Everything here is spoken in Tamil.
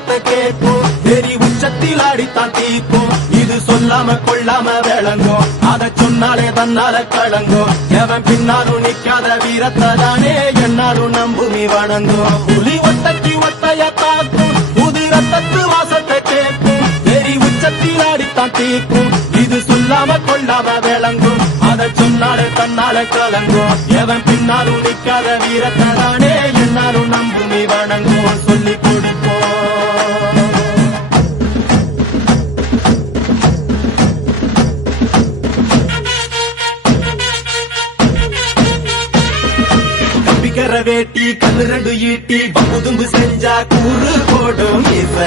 வாசத்தை கேட்கும் தெரி உச்சத்தில் ஆடித்தான் தீக்கும் இது சொல்லாம கொள்ளாம விளங்கும் அதை சொன்னாலே தன்னால கலங்கும் எவன் பின்னாலும் நிக்காத வீரத்தை தானே என்னாலும் நம்புமி வணங்கும் புலி ஒத்தைக்கு ஒத்தைய தாக்கும் புது ரத்தத்து வாசத்தை கேட்கும் தெரி உச்சத்தில் ஆடித்தான் தீக்கும் இது சொல்லாம கொள்ளாம விளங்கும் அதை சொன்னாலே தன்னால கலங்கும் எவன் பின்னாலும் நிக்காத வீரத்தை தானே என்னாலும் நம்புமி வணங்கும் சொல்லி கொடுப்போம். வேட்டி கண்ணு ரெண்டு ஈட்டி பம்புதும்பு செஞ்சா கூறு போடும்